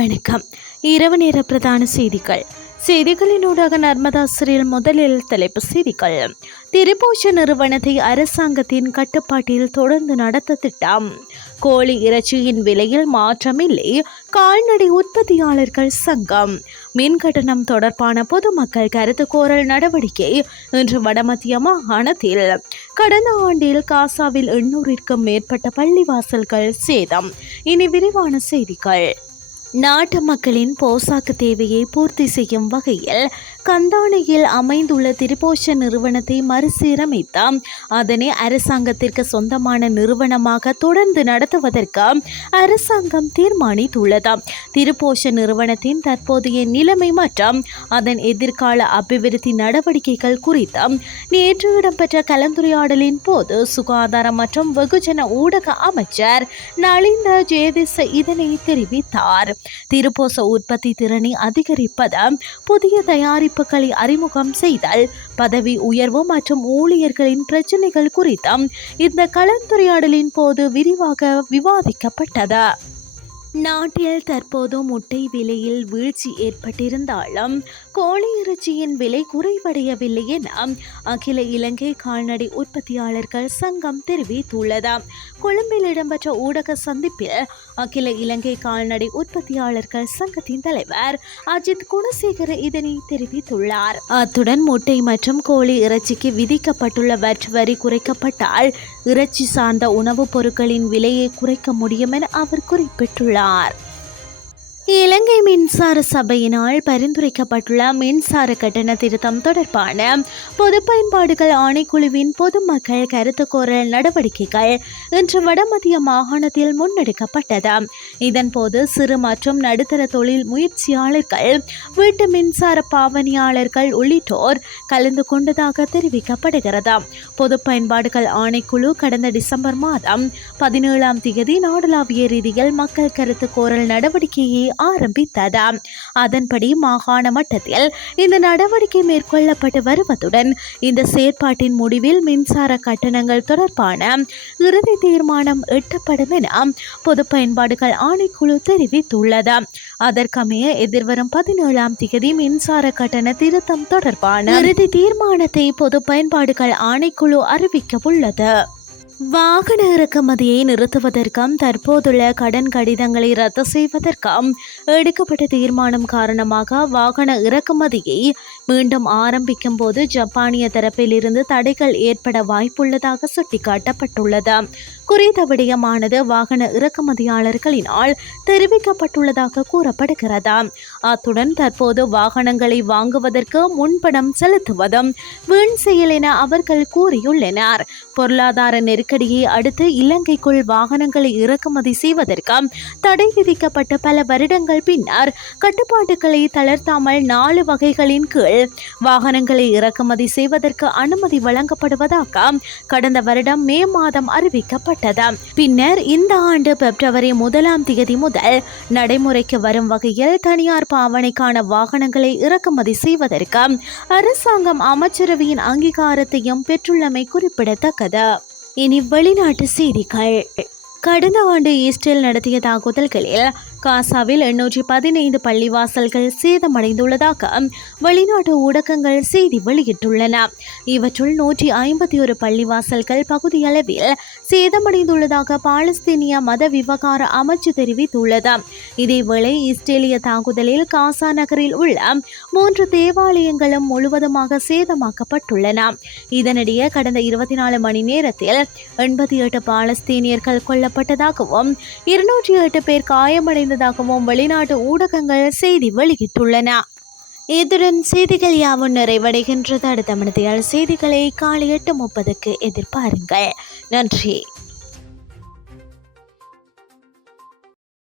வணக்கம். இரவு நேர பிரதான செய்திகள். செய்திகளினூடாக நர்மதா சிறில் முதலில் தலைப்பு செய்திகள். திரிபூஷ நிறுவனத்தை அரசாங்கத்தின் கட்டுப்பாட்டில் தொடர்ந்து நடத்த திட்டம். கோழி இறைச்சியின் விலையில் மாற்றமில்லை. கால்நடை உற்பத்தியாளர்கள் சங்கம். மின் கட்டணம் தொடர்பான பொதுமக்கள் கருத்து கோரல் நடவடிக்கை இன்று வடமத்திய மாகாணத்தில். கடந்த ஆண்டில் காசாவில் எண்ணூறிற்கும் மேற்பட்ட பள்ளிவாசல்கள் சேதம். இனி விரிவான செய்திகள். நாட்டு மக்களின் போசாக்கு தேவையை பூர்த்தி செய்யும் வகையில் கந்தானையில் அமைந்துள்ள திரிபோஷ நிறுவனத்தை மறுசீரமைத்து அதனை அரசாங்கத்திற்கு சொந்தமான நிறுவனமாக தொடர்ந்து நடத்துவதற்கு அரசாங்கம் தீர்மானித்துள்ளது. திரிபோஷ நிறுவனத்தின் தற்போதைய நிலைமை மற்றும் அதன் எதிர்கால அபிவிருத்தி நடவடிக்கைகள் குறித்து நேற்று இடம்பெற்ற கலந்துரையாடலின் போது சுகாதார மற்றும் வெகுஜன ஊடக அமைச்சர் நளிந்த ஜெயதிச இதனை தெரிவித்தார். திருப்போச உற்பத்தி திறனை அதிகரிப்பது புதிய தயாரிப்புகளை அறிமுகம் செய்தல் பதவி உயர்வு மற்றும் ஊழியர்களின் பிரச்சினைகள் குறித்தும் இந்த கலந்துரையாடலின் போது விரிவாக விவாதிக்கப்பட்டது. நாட்டில் தற்போது முட்டை விலையில் வீழ்ச்சி ஏற்பட்டிருந்தாலும் கோழி இறைச்சியின் விலை குறைவடையவில்லை என அகில இலங்கை கால்நடை உற்பத்தியாளர்கள் சங்கம் தெரிவித்துள்ளது. கொழும்பில் இடம்பெற்ற ஊடக சந்திப்பில் அகில இலங்கை கால்நடை உற்பத்தியாளர்கள் சங்கத்தின் தலைவர் அஜித் குணசேகர இதனை தெரிவித்துள்ளார். அத்துடன் முட்டை மற்றும் கோழி இறைச்சிக்கு விதிக்கப்பட்டுள்ள வரி குறைக்கப்பட்டால் இறைச்சி சார்ந்த உணவுப் பொருட்களின் விலையை குறைக்க முடியும் என அவர் குறிப்பிட்டுள்ளார். இலங்கை மின்சார சபையினால் பரிந்துரைக்கப்பட்டுள்ள மின்சார கட்டண திருத்தம் தொடர்பான பொது பயன்பாடுகள் ஆணைக்குழுவின் பொதுமக்கள் கருத்து கோரல் நடவடிக்கைகள் இன்று வடமத்திய மாகாணத்தில் முன்னெடுக்கப்பட்டது. இதன்போது சிறு மற்றும் நடுத்தர தொழில் முயற்சியாளர்கள் வீட்டு மின்சார பாவனையாளர்கள் உள்ளிட்டோர் கலந்து கொண்டதாக தெரிவிக்கப்படுகிறது. பொது பயன்பாடுகள் ஆணைக்குழு கடந்த டிசம்பர் மாதம் பதினேழாம் தேதி நாடளாவிய ரீதியில் மக்கள் கருத்து கோரல் நடவடிக்கையை ஆரம்பித்தது அதன்படி மாகாண மட்டத்தில் இந்த நடவடிக்கை மேற்கொள்ளப்பட்டு வருவதுடன் இந்த செயற்பாட்டின் முடிவில் மின்சார கட்டணங்கள் தொடர்பான இறுதி தீர்மானம் எட்டப்படும் என பொது பயன்பாடுகள் ஆணைக்குழு தெரிவித்துள்ளது அதற்கமைய எதிர்வரும் பதினேழாம் தேதி மின்சார கட்டண திருத்தம் தொடர்பான இறுதி தீர்மானத்தை பொது பயன்பாடுகள் ஆணைக்குழு அறிவிக்க உள்ளது வாகன இறக்குமதியை நிறுத்துவதற்கும் தற்போதுள்ள கடன் கடிதங்களை ரத்து செய்வதற்கும் எடுக்கப்பட்ட தீர்மானம் காரணமாக வாகன இறக்குமதியை மீண்டும் ஆரம்பிக்கும் போது ஜப்பானிய தரப்பிலிருந்து தடைகள் ஏற்பட வாய்ப்புள்ளதாக சுட்டிக்காட்டப்பட்டுள்ளது. குறித்த விடயமானது வாகன இறக்குமதியாளர்களினால் தெரிவிக்கப்பட்டுள்ளதாக கூறப்படுகிறது. அத்துடன் தற்போது வாகனங்களை வாங்குவதற்கு முன்பணம் செலுத்துவதும் வீண் செயல் என அவர்கள் கூறியுள்ளனர். பொருளாதார நெருக்கடியை அடுத்து இலங்கைக்குள் வாகனங்களை இறக்குமதி செய்வதற்கு தடை விதிக்கப்பட்ட பல வருடங்கள் பின்னர் கட்டுப்பாட்டுகளை தளர்த்தாமல் நாலு வகைகளின் கீழ் வாகனங்களை இறக்குமதி செய்வதற்கு அனுமதி வழங்கப்படுவதாக கடந்த வருடம் மே மாதம் அறிவிக்கப்பட்டது. பின்னர் இந்த ஆண்டு பிப்ரவரி முதலாம் தேதி முதல் நடைமுறைக்கு வரும் வகையில் தனியார் பாவனைக்கான வாகனங்களை இறக்குமதி செய்வதற்கு அரசாங்கம் அமைச்சரவையின் அங்கீகாரத்தையும் பெற்றுள்ளமை குறிப்பிடத்தக்கது. இனி வெளிநாட்டு செய்திகள். கடந்த ஆண்டு ஈஸ்டில் நடத்திய தாக்குதல்களில் காசாவில் எண்ணூற்றி பதினைந்து பள்ளிவாசல்கள் சேதமடைந்துள்ளதாக வெளிநாட்டு ஊடகங்கள் செய்தி வெளியிட்டுள்ளன. இவற்றுள் நூற்றி ஐம்பத்தி ஒரு பள்ளிவாசல்கள் பகுதியளவில் சேதமடைந்துள்ளதாக பாலஸ்தீனிய மத விவகார அமைச்சு தெரிவித்துள்ளது. இதேவேளை இஸ்ரேலிய தாக்குதலில் காசா நகரில் உள்ள மூன்று தேவாலயங்களும் முழுவதுமாக சேதமாக்கப்பட்டுள்ளன. இதனிடையே கடந்த இருபத்தி நாலு மணி நேரத்தில் எண்பத்தி எட்டு பாலஸ்தீனியர்கள் கொல்லப்பட்டதாகவும் இருநூற்றி எட்டு பேர் காயமடைந்ததாகவும் வெளிநாட்டு ஊடகங்கள் செய்தி வெளியிட்டுள்ளன. இத்துடன் செய்திகள் யாவும் நிறைவடைகின்றது. அடுத்த மனதியால் செய்திகளை காலை எட்டு முப்பதுக்கு எதிர்பாருங்கள். நன்றி.